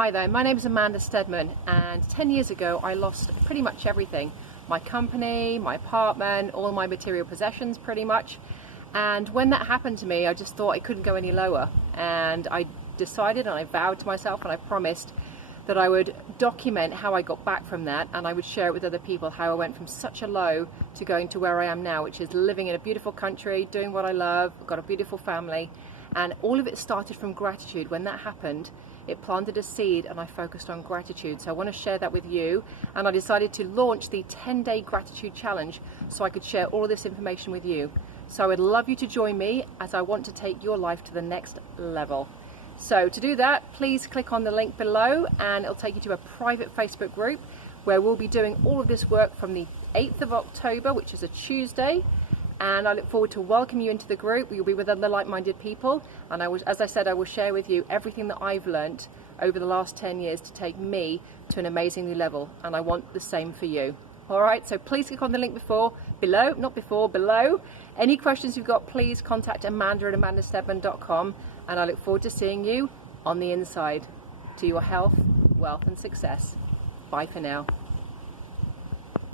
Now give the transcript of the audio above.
Hi there, my name is Amanda Steadman, and 10 years ago I lost pretty much everything. My company, my apartment, all my material possessions pretty much. And when that happened to me, I just thought I couldn't go any lower. And I decided and I vowed to myself and I promised that I would document how I got back from that, and I would share it with other people, how I went from such a low to going to where I am now, which is living in a beautiful country, doing what I love, got a beautiful family. And all of it started from gratitude. When that happened, it planted a seed and I focused on gratitude. So I want to share that with you, and I decided to launch the 10-day gratitude challenge so I could share all of this information with you. So I would love you to join me as I want to take your life to the next level. So to do that, please click on the link below and it'll take you to a private Facebook group where we'll be doing all of this work from the 8th of October, which is a Tuesday. And I look forward to welcoming you into the group. You'll be with other like-minded people. And as I said, I will share with you everything that I've learned over the last 10 years to take me to an amazing new level. And I want the same for you. All right, so please click on the link below. Any questions you've got, please contact Amanda at amandastedman.com. And I look forward to seeing you on the inside to your health, wealth and success. Bye for now.